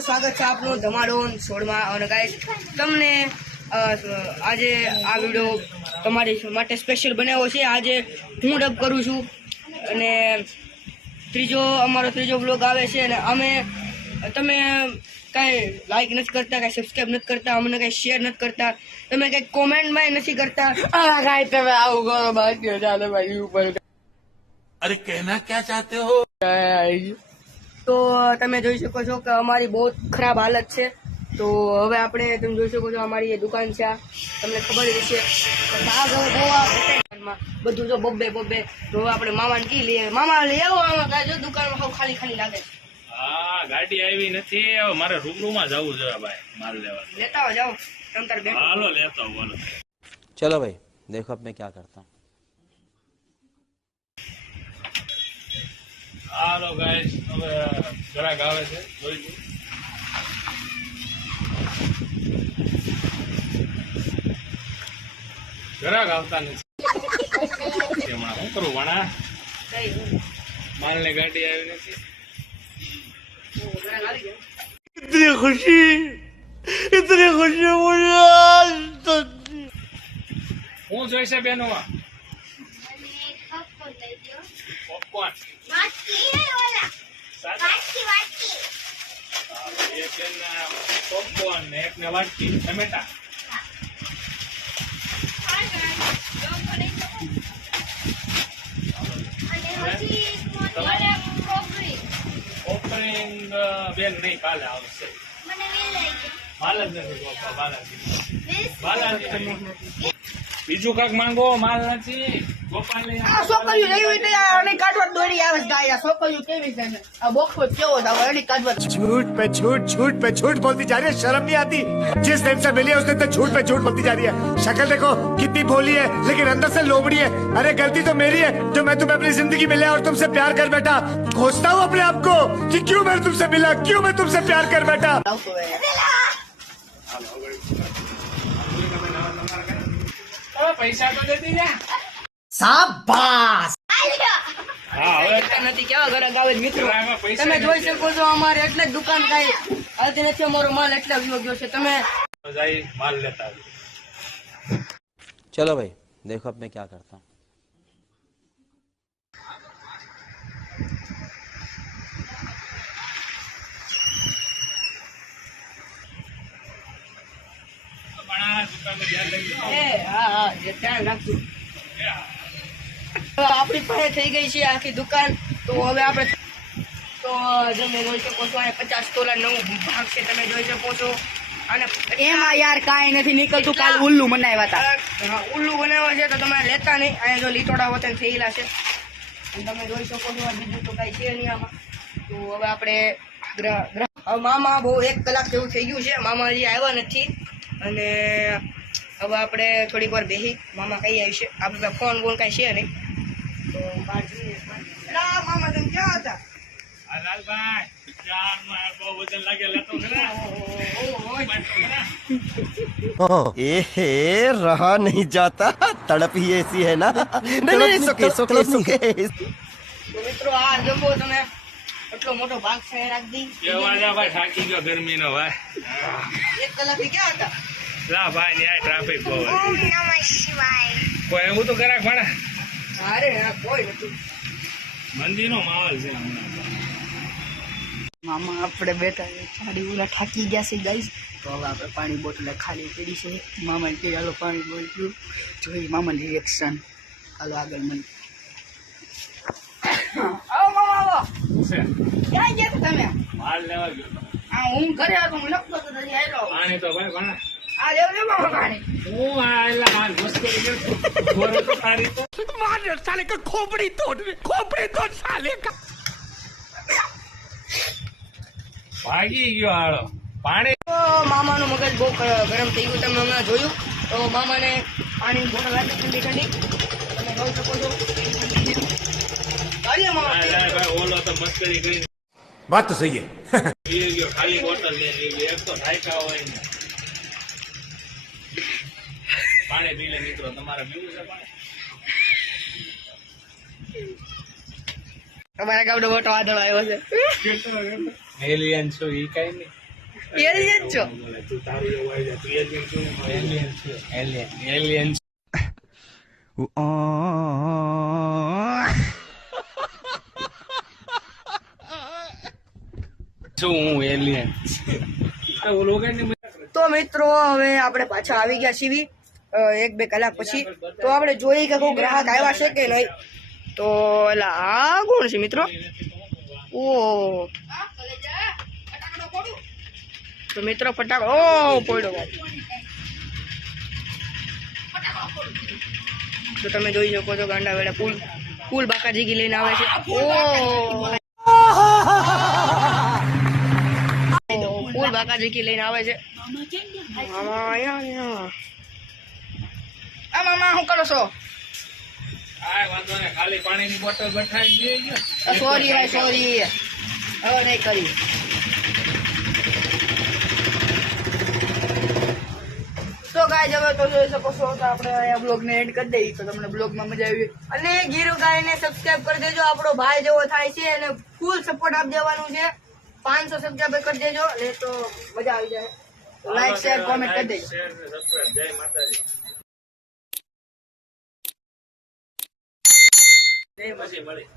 તો સ્વાગત છે આપનું ધમાડોન 16માં અને ગાઈસ તમને આજે આ વિડિયો તમારી માટે સ્પેશિયલ બનાવ્યો છે। આજે હું ડબ કરું છું અને અમારો ત્રીજો બ્લોગ આવે છે અને અમે તમે કાંઈ લાઈક નથી કરતા, કાંઈ સબસ્ક્રાઈબ નથી કરતા, અમને કાંઈ શેર નથી કરતા, તમે કાંઈ કોમેન્ટમાં નથી કરતા। કાંઈ તમે આવું કરો બાકી ચાલે ભાઈ ઉપર। अरे कहना क्या चाहते हो? તો તમે જોઈ શકો છો કે અમારી બહુ ખરાબ હાલત છે। તો હવે આપણે તમે જોઈ શકો છો અમારી એ દુકાન છે, તમને ખબર જ છે બધું જો બબ્બે તો હવે આપણે મામાને કી લઈએ, મામા લઈ આવો આમાં જો દુકાનમાં સૌ ખાલી ખાલી લાગે છે। હા ગાડી આવી નથી, મારે રૂબરૂમાં જવું જોઈએ ભાઈ માલ લેવા। લેતા હો જાઓ તમ તાર બેઠો હાલો લેતા હું બોલો। चलो भाई देखो अब मैं क्या करता हूँ। હાલો ગાઈસ હવે ગ્રાહક આવે છે જોઈ લો। ગ્રાહક આવતા નથી એમાં શું કરું વણા માલની ગાડી આવી નથી। इतनी खुशी मुझे હું જોઈશે બેનો પોપકોર્ન એક પોપકોર્ન ને એક ને વાટકી ટમેટા। ઓપનિંગ બેન નહીં કાલે આવશે, માલ જ નથી બાલાજી બીજું કાંક માંગો, માલ નથી ગોપાલ છોકરીઓ લેવી હોય તો આને કાઢવા દોડી આવે છે આ છોકરીઓ કેવી છે ને આ બોક્સો કેવો છે હવે એની કાઢવા झूठ पे झूठ बोलती जा रही है, शर्म नहीं आती। जिस दिन से मिली है उस दिन तक झूठ पे झूठ बोलती जा रही है। शक्ल देखो कितनी भोली है लेकिन अंदर से लोमड़ी है। अरे गलती तो मेरी है जो मैं तुम्हें अपनी जिंदगी में लिया और तुमसे प्यार कर बैठा। खोजता हूँ अपने आप को कि क्यों मैं तुमसे मिला, क्यों मैं तुमसे प्यार कर बैठा। પૈસા તો દેતી જા। शाबाश। હા હવે નથી કેવા ઘરે ગાવે છે મિત્રો, પૈસા તમે જોઈ શકો છો અમારે એટલે જ દુકાન કાંઈ હાલતી નથી, અમારો માલ એટલા વિયો ગયો છે। તમે જઈ માલ લેતા આવી। चलो भाई देखो अब मैं क्या करता हूँ। પણ દુકાને ધ્યાન લઈ હા એ ધ્યાન રાખજો। હવે આપણી પાસે થઈ ગઈ છે આખી દુકાન। તો હવે આપણે તો તમે જોઈ શકો છો આ 50 તોલા નવું ભાગ છે, તમે જોઈ શકો છો। અને એમાં યાર કાંઈ નથી નીકળતું, કાલ ઉલ્લુ બનાવ્યા હતા। ઉલ્લુ બનાવ્યો છે તો તમારે લેતા નહીં, અહીંયા જો લીટોડા વતન થયેલા છે અને તમે જોઈ શકો છો બીજું તો કાંઈ છે નહીં આમાં। તો હવે આપણે હવે મામા બહુ 1 કલાક જેવું થઈ ગયું છે, મામા હજી આવ્યા નથી અને હવે આપણે થોડીક વાર બેસી મામા કઈ આવી છે, આપણે ફોન કાંઈ છે નહીં તો બહાર જઈએ। મામા તમે ક્યાં હતા? લાલભાઈ ચારમાં બહુ વજન લાગે લેતો ખરા। ए रहा नहीं जाता, तड़प ही ऐसी है ना। नहीं सुके તો મિત્રો આ જમ્બો તમે એટલો મોટો ભાગ છે રાખી કેવા જા ભાઈ થાકી ગયો ગરમીનો ભાઈ। 1 કલાક ક્યાં હતા? લા ભાઈ ન્યાય ટ્રાફિક બહુ કોઈ એવું તો કરાક ભાડા અરે કોઈ નથી, મંદીનો માહોલ છે હમણાં। મામા આપણે બેઠા સાડી ઉલા થાકી ગયા છે ગાઈસ। તો હવે આપણે પાણી બોટલ ખાલી પડી છે, મામા કે હાલો પાણી બોટલ જોઈ મામાનું રિએક્શન। હાલો આગળ મને આવો મામા આવો। છે ક્યાં ગયા હતા તમે? માલ લેવા ગયો તો। આ હું ઘરે હતો, હું લખતો હતો હજી આવ્યો। પાણી તો ભાઈ ભણા આ લેવ લે મામા પાણી। હું આ એલા માલ મસ્કરી કરતો બોરો તો તારી તો साले का खोपड़ी तोड़ साले का। ભાગી ગયો હાલો પાણી। તો મામાનું મગજ બહુ ગરમ થઈ ગયું, તમે હમણાં જોયું। તો મામાને પાણીની બોટલ આપી ઠંડી તમે જોઈ શકો છો। ચાલીએ મામા ભાઈ ઓલો તો મસ્કરી કરી बात तो सही है। પી ગયો, ખાલી બોટલ લઈને એક તો ઢાઈકા હોય ને। પાણી પી લે મિત્રો, તમારે પીવું છે પાણી? તમારા ગામનો મોટો વાદળો આવ્યો છે। એલિયન છો ઈ કઈ નહીં। એલિયન છો તું તારું એવું આવી જાય તું એલિયન છું એલિયન છું હું એલિયન તો મિત્રો હવે આપણે પાછા આવી ગયા છીએ 1-2 કલાક પછી. તો આપણે જોઈએ કે કોઈ ગ્રાહક આવ્યા છે કે નહીં. તો એલા આ કોણ છે મિત્રો? ઓ તો મિત્રો ફટાકડો ઓ પડ્યો ભાઈ. તો તમે જોઈ શકો છો ગાંડા વેડા પુલ બાકાજી લઈને આવે છે. ઓ પુલ બાકાજી લઈને આવે છે. મામા અહીંયા આ મામા શું કરો છો? વાંધો ને ખાલી પાણીની બોટલ બઠાઈ ગઈ સોરી હવે નહીં કરી. તો ગાય હવે તો જોઈ શકો છો તો આપણે અહીંયા બ્લોગને એન્ડ કરી દઈએ. તો તમને બ્લોગમાં મજા આવી અને ગીરુ ગાયને સબસ્ક્રાઇબ કરી દેજો. આપણો ભાઈ જેવો થાય છે અને ફૂલ સપોર્ટ આપી દેવાનું છે. 500 સબસ્ક્રાઇબ કરી દેજો એટલે તો મજા આવી જાય. લાઈક શેર કોમેન્ટ કરી દેજો. જય માતાજી. જય માતાજી.